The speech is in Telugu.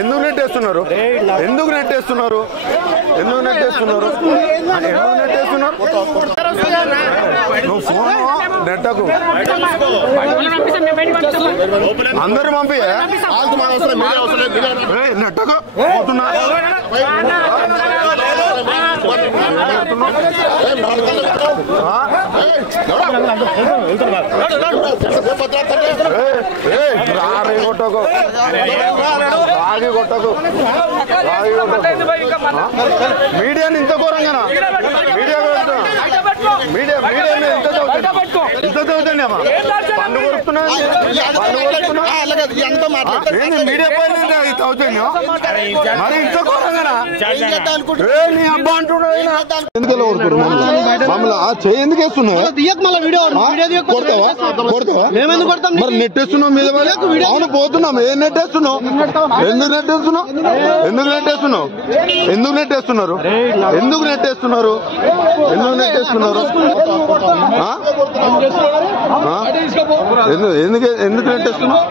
ఎందుకు నెట్టేస్తున్నారు? ఎందుకు నెట్టేస్తున్నారు? ఎందుకు నెట్టేస్తున్నారు? ఎందుకు నెట్టేస్తున్నారు? నువ్వు ఫోన్ నెట్టకు, అందరు పంపి నెట్టకు పోతున్నా. మీడియాని ఇంత ఘోరంగా మీడియా ఇంత చదువుతాండి అమ్మా. పండు కొరుకుతున్నా మీడియా పైన చదువుతాను మరి ఇంత ఘోరంగా నీ అబ్బా అంటున్నాడు. ఎందుకు మమ్మల్ని ఎందుకు వేస్తున్నావు? మరి నెట్టేస్తున్నావు మీద అవును పోతున్నాం. ఏం నెట్టేస్తున్నావు? ఎందుకు నెట్టేస్తున్నావు? ఎందుకు నెట్టేస్తున్నావు? ఎందుకు నెట్టేస్తున్నారు? ఎందుకు నెట్టేస్తున్నారు? ఎందుకు నెట్టేస్తున్నారు? ఎందుకు నెట్టేస్తున్నావు?